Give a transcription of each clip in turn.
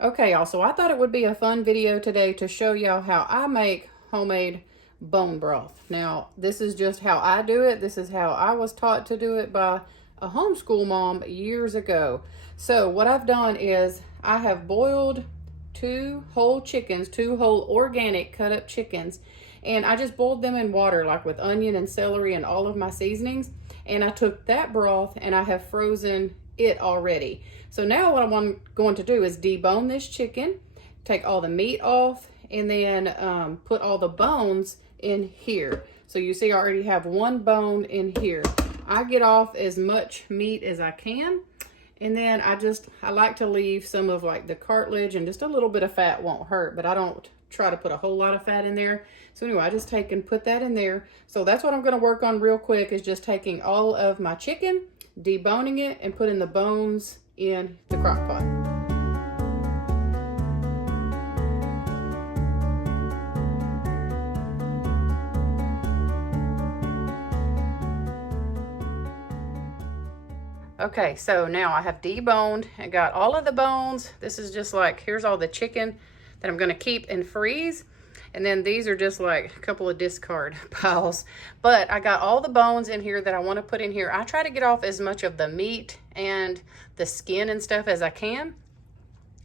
Okay, y'all, so I thought it would be a fun video today to show y'all how I make homemade bone broth. Now, this is just how I do it. This is how I was taught to do it by a homeschool mom years ago. So what I've done is I have boiled two whole chickens, two whole organic cut up chickens, and I just boiled them in water, like with onion and celery and all of my seasonings. And I took that broth and I have frozen it already. So now what I'm going to do is debone this chicken, take all the meat off, and then put all the bones in here. So you see I already have one bone in here. I get off as much meat as I can, and then I like to leave some of like the cartilage, and just a little bit of fat won't hurt, but I don't try to put a whole lot of fat in there. So anyway, I just take and put that in there. So that's what I'm going to work on real quick, is just taking all of my chicken, deboning it, and putting the bones in the crock pot. Okay, so now I have deboned and got all of the bones. This is just like, here's all the chicken that I'm gonna keep and freeze. And then these are just like a couple of discard piles. But I got all the bones in here that I wanna put in here. I try to get off as much of the meat and the skin and stuff as I can.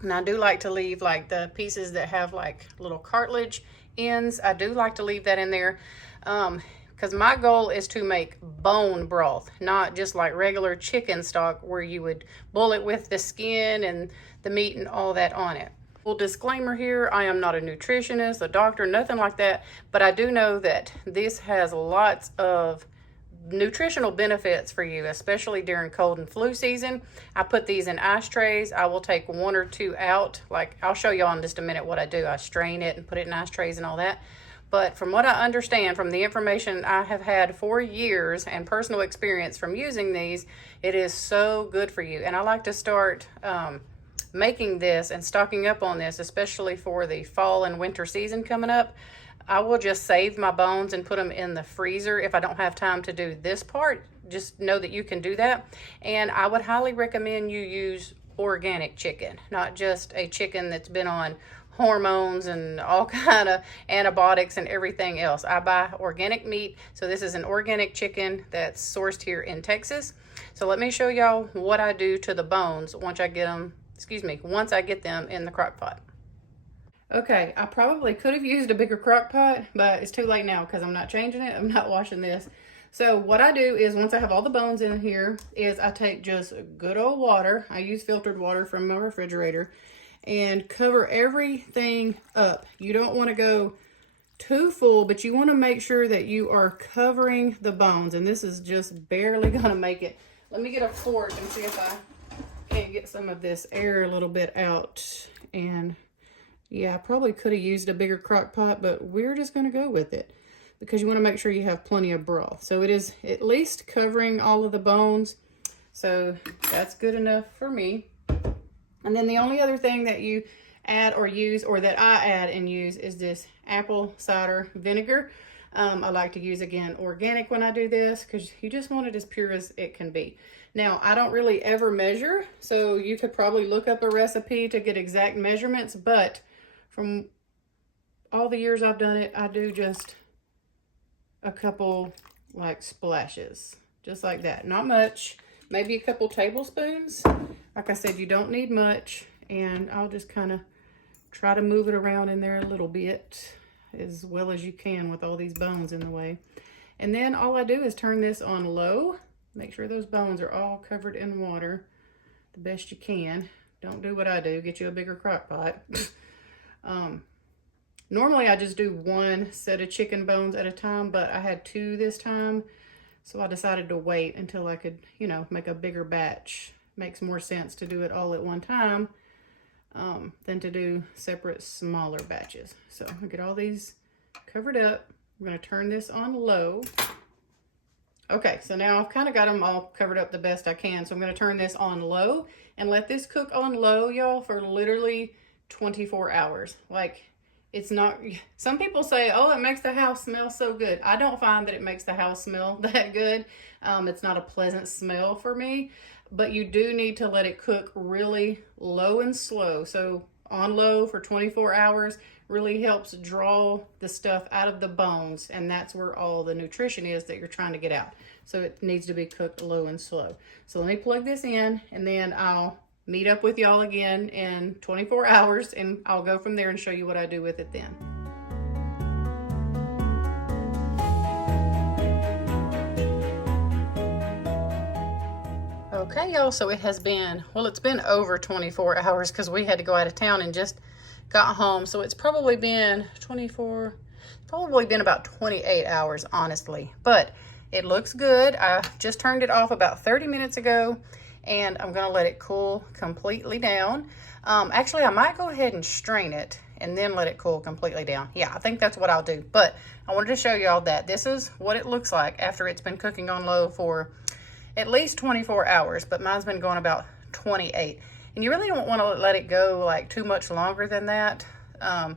And I do like to leave like the pieces that have like little cartilage ends. I do like to leave that in there. Because my goal is to make bone broth, not just like regular chicken stock where you would boil it with the skin and the meat and all that on it. Full disclaimer here, I am not a nutritionist, a doctor, nothing like that, but I do know that this has lots of nutritional benefits for you, especially during cold and flu season. I put these in ice trays. I will take one or two out. Like, I'll show y'all in just a minute what I do. I strain it and put it in ice trays and all that. But from what I understand, from the information I have had for years and personal experience from using these, it is so good for you. And I like to start making this and stocking up on this, especially for the fall and winter season coming up. I will just save my bones and put them in the freezer if I don't have time to do this part. Just know that you can do that. And I would highly recommend you use organic chicken, not just a chicken that's been on hormones and all kind of antibiotics and everything else. I buy organic meat. So this is an organic chicken that's sourced here in Texas. So let me show y'all what I do to the bones once I get them, once I get them in the crock pot. Okay, I probably could have used a bigger crock pot, but it's too late now because I'm not changing it. I'm not washing this. So what I do is, once I have all the bones in here, is I take just good old water. I use filtered water from my refrigerator, and cover everything up. You don't want to go too full, but you want to make sure that you are covering the bones. And this is just barely going to make it. Let me get a fork and see if I can't get some of this air a little bit out. And yeah, I probably could have used a bigger crock pot, but we're just going to go with it because you want to make sure you have plenty of broth. So it is at least covering all of the bones. So that's good enough for me. And then the only other thing that you add or use, or that I add and use, is this apple cider vinegar. I like to use, again, organic when I do this because you just want it as pure as it can be. Now, I don't really ever measure, so you could probably look up a recipe to get exact measurements, but from all the years I've done it, I do just a couple like splashes, just like that. Not much, maybe a couple tablespoons. Like I said, you don't need much, and I'll just kind of try to move it around in there a little bit as well as you can with all these bones in the way. And then all I do is turn this on low. Make sure those bones are all covered in water the best you can. Don't do what I do, get you a bigger crock pot. Normally I just do one set of chicken bones at a time, but I had two this time, so I decided to wait until I could, make a bigger batch. Makes more sense to do it all at one time than to do separate smaller batches. So I'll get all these covered up. I'm going to turn this on low. Okay, so now I've kind of got them all covered up the best I can. So I'm going to turn this on low and let this cook on low, y'all, for literally 24 hours. Like, it's not, some people say, oh, it makes the house smell so good. I don't find that it makes the house smell that good. It's not a pleasant smell for me, but you do need to let it cook really low and slow. So on low for 24 hours really helps draw the stuff out of the bones, and that's where all the nutrition is that you're trying to get out. So it needs to be cooked low and slow. So let me plug this in, and then I'll meet up with y'all again in 24 hours, and I'll go from there and show you what I do with it then. Okay, y'all, so it has been, well, it's been over 24 hours because we had to go out of town and just got home. So it's probably been 24, probably been about 28 hours, honestly. But it looks good. I just turned it off about 30 minutes ago, and I'm gonna let it cool completely down. Actually, I might go ahead and strain it and then let it cool completely down. Yeah, I think that's what I'll do. But I wanted to show y'all that this is what it looks like after it's been cooking on low for at least 24 hours, but mine's been going about 28. And you really don't want to let it go like too much longer than that. I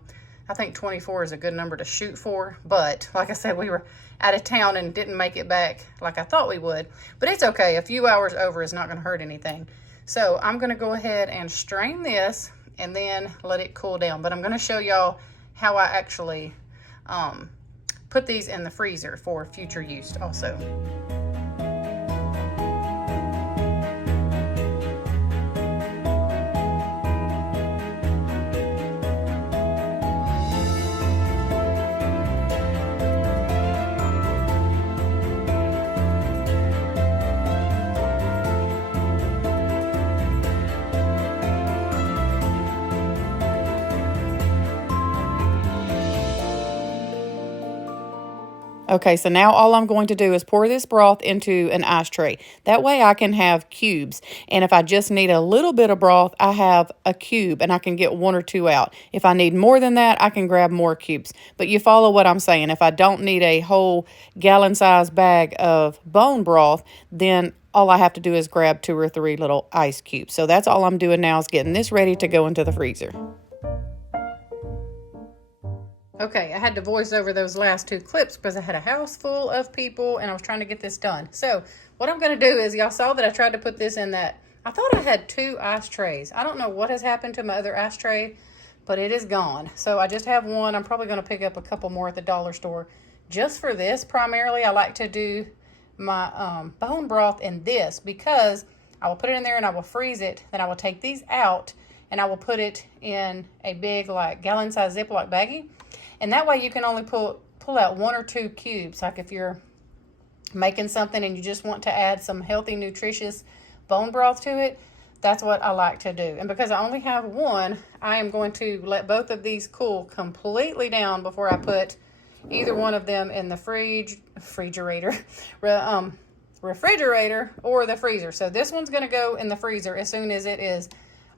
think 24 is a good number to shoot for, but like I said, we were out of town and didn't make it back like I thought we would, but it's okay. A few hours over is not going to hurt anything. So I'm going to go ahead and strain this and then let it cool down. But I'm going to show y'all how I actually put these in the freezer for future use also. Okay, so now all I'm going to do is pour this broth into an ice tray. That way I can have cubes. And if I just need a little bit of broth, I have a cube and I can get 1 or 2 out. If I need more than that, I can grab more cubes. But you follow what I'm saying. If I don't need a whole gallon-sized bag of bone broth, then all I have to do is grab 2 or 3 little ice cubes. So that's all I'm doing now is getting this ready to go into the freezer. Okay, I had to voice over those last 2 clips because I had a house full of people and I was trying to get this done. So what I'm going to do is, y'all saw that I tried to put this in that. I thought I had 2 ice trays. I don't know what has happened to my other ice tray, but it is gone. So I just have one. I'm probably going to pick up a couple more at the dollar store just for this. Primarily, I like to do my bone broth in this because I will put it in there and I will freeze it. Then I will take these out and I will put it in a big like gallon-sized Ziploc baggie. And that way you can only pull out 1 or 2 cubes. Like if you're making something and you just want to add some healthy, nutritious bone broth to it, that's what I like to do. And because I only have one, I am going to let both of these cool completely down before I put either one of them in the refrigerator or the freezer. So this one's going to go in the freezer as soon as it is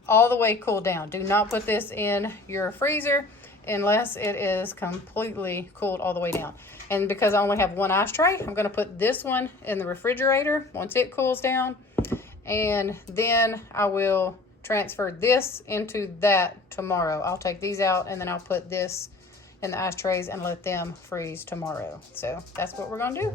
all the way cooled down. Do not put this in your freezer unless it is completely cooled all the way down. And because I only have one ice tray, I'm going to put this one in the refrigerator once it cools down. And then I will transfer this into that tomorrow. I'll take these out and then I'll put this in the ice trays and let them freeze tomorrow. So that's what we're going to do.